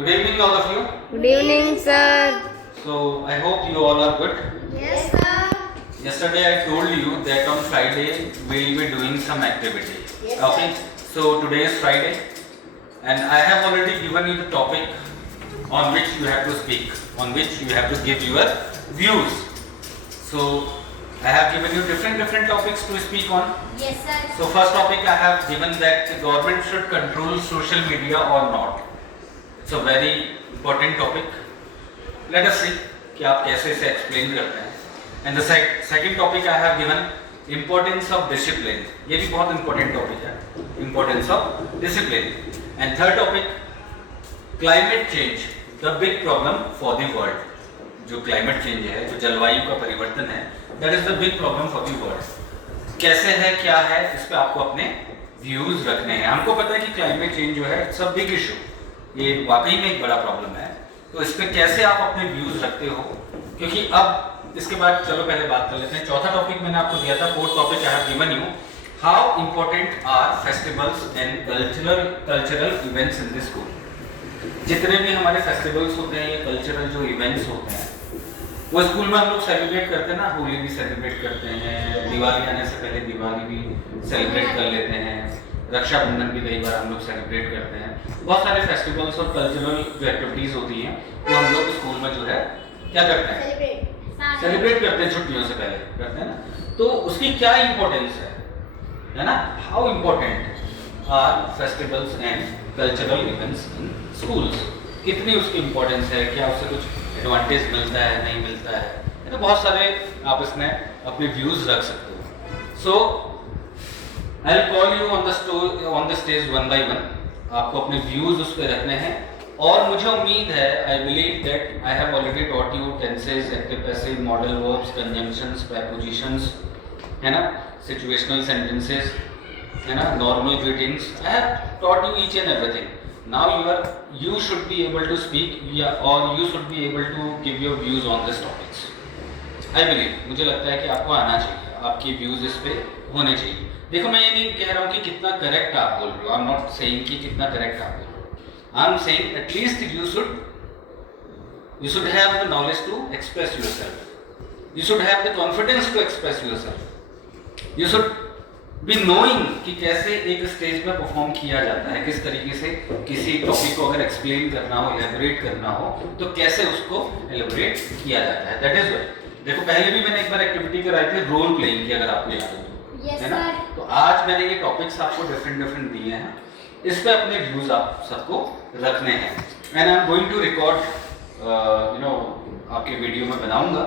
Good evening, all of you. Good evening, sir. So, I hope you all are good. Yes, sir. Yesterday, I told you that on Friday we'll be doing some activity. Yes, Okay. So, today is Friday, and I have already given you the topic on which you have to speak, on which you have to give your views. So, I have given you different topics to speak on. Yes, sir. So, first topic I have given that the government should control social media or not. It's a very important topic. Let us see कि आप कैसे इसे explain करते हैं. And the second topic I have given importance of discipline. ये भी बहुत important topic है. Importance of discipline. And third topic climate change, the big problem for the world. जो climate change है, जो जलवायु का परिवर्तन है, that is the big problem for the world. कैसे है, क्या है, इस पे आपको अपने views रखने हैं. हमको पता है कि climate change जो है it's a big issue. ये वाकई में एक बड़ा प्रॉब्लम है. तो इस पे कैसे आप अपने व्यूज रखते हो, क्योंकि अब इसके बाद चलो पहले बात कर लेते हैं. चौथा टॉपिक मैंने आपको दिया था, fourth topic I have given you, how important are festivals and cultural events in the school. जितने भी हमारे फेस्टिवल्स होते हैं या कल्चरल जो इवेंट्स होते हैं वो स्कूल में हम लोग सेलिब्रेट करते हैं ना. होली भी सेलिब्रेट करते हैं, दिवाली आने से पहले दिवाली भी सेलिब्रेट कर लेते हैं, रक्षाबंधन भी कई बार हम लोग सेलिब्रेट करते हैं. बहुत सारे फेस्टिवल्स और कल्चरल जो एक्टिविटीज होती हैं वो हम लोग स्कूल में जो है क्या करते हैं, सेलिब्रेट करते हैं. छुट्टियों से पहले करते हैं ना. तो उसकी क्या इम्पोर्टेंस है ना. How important are festivals and cultural events in schools. कितनी उसकी इम्पोर्टेंस है, क्या उससे कुछ एडवांटेज मिलता है, नहीं मिलता है. तो बहुत सारे आप इसमें अपने व्यूज रख सकते हो. So I will call you on the stage one by one. आपको अपने व्यूज उस पर रखने हैं. और मुझे उम्मीद है, I believe that I have already taught you tenses, active passive, modal verbs, conjunctions, prepositions, है ना, सिचुएशनल सेंटेंसेस, है ना, normal greetings. I have taught you each and everything. Now you should be able to speak or you should be able to give your views on these topics. I believe, मुझे लगता है कि आपको आना चाहिए, आपकी व्यूज इस पे होने चाहिए. देखो, मैं ये नहीं कह रहा हूँ कि कितना करेक्ट आप बोल रहे हो. आई एम नॉट सेइंग कि कितना करेक्ट आप बोल रहे हो. I am saying at least you should have the knowledge to express yourself. You should have the confidence to express yourself. You should be knowing कि कैसे एक स्टेज पे परफॉर्म किया जाता है, किस तरीके से किसी टॉपिक को अगर एक्सप्लेन करना हो, एलेबोरेट करना हो, तो कैसे उसको एलेबोरेट किया जाता है. That is what. देखो, पहले भी मैंने एक बार एक्टिविटी कराई थी, रोल प्लेइंग की, अगर आपको याद हो Yes, है ना. तो आज मैंने ये टॉपिक्स आपको डिफरेंट दिए हैं. इस पे अपने व्यूज आप सबको रखने हैं. And I am going to record आपके वीडियो में बनाऊंगा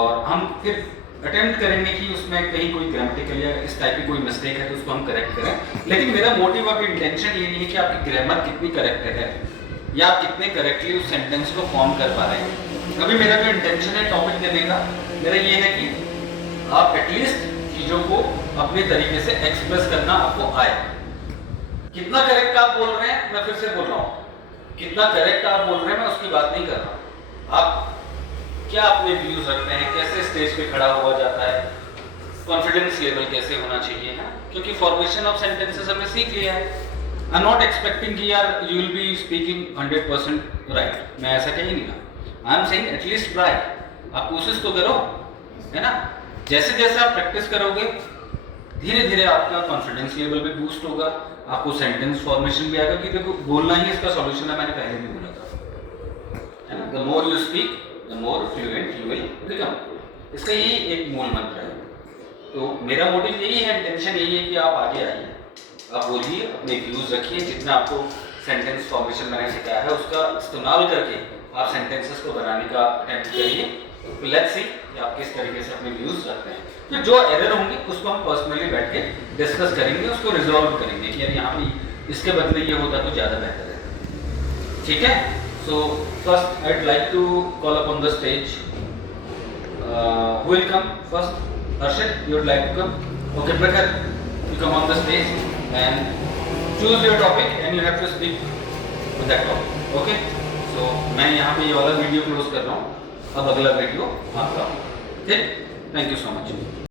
और हम फिर अटेम्प्ट करेंगे कि उसमें कहीं कोई ग्रामेटिकल या इस टाइप की कोई मिस्टेक है तो उसको हम करेक्ट करें. लेकिन मेरा मोटिव और इंटेंशन ये नहीं है कि आपकी ग्रामर कितनी करेक्ट है या आप कितने करेक्टली उस सेंटेंस को फॉर्म कर पा रहे हैं. अभी मेरा जो इंटेंशन है टॉपिक देने का, मेरा ये है कि आप एटलीस्ट चीजों को अपने तरीके से एक्सप्रेस करना आपको आए. कितना करेक्ट आप बोल रहे हैं, मैं फिर से बोल रहा हूँ, कितना करेक्ट आप बोल रहे हैं मैं उसकी बात नहीं कर रहा हूँ. आप क्या अपने व्यूज रखते हैं, कैसे स्टेज पे खड़ा हुआ जाता है, कॉन्फिडेंस लेवल कैसे होना चाहिए है. क्योंकि फॉर्मेशन ऑफ सेंटेंसेस हमने सीख लिया है. आई एम नॉट एक्सपेक्टिंग कि यार you will be speaking 100% right. मैं ऐसा कहीं नहीं कहा. I am saying at least try. आप कोशिश तो करो, है ना. जैसे जैसे आप प्रैक्टिस करोगे धीरे धीरे आपका कॉन्फिडेंस लेवल भी बूस्ट होगा, आपको सेंटेंस फॉर्मेशन भी आएगा. कि देखो, बोलना ही इसका सॉल्यूशन है, मैंने पहले भी बोला था, है ना. The more you speak the more fluent you will become. इसका यही एक मूल मंत्र है. तो मेरा मोटिव यही है, इंटेंशन यही है कि आप आगे आइए, आप बोलिए, अपने व्यूज रखिए. जितना आपको सेंटेंस फॉर्मेशन मैंने सिखाया है उसका इस्तेमाल करके आप सेंटेंसेस को बनाने का अटेम्प्ट करिए. लेट्स सी कि आप किस तरीके से अपने व्यूज रखते हैं. तो जो एरर होंगे उसको हम पर्सनली बैठ के डिस्कस करेंगे, उसको रिजॉल्व करेंगे कि यार यहाँ पे इसके बदले ये होता तो ज़्यादा बेहतर है. ठीक है. So first I would like to call up on the stage. Who will come first? Harshit, you would like to come? Okay, Prakhar, you come on the stage and choose your topic and you have to speak with that topic. Okay. So मैं यहाँ पे ये वाला video close कर रहा हूँ. अब अगला वीडियो आपका. ठीक. Thank you so much.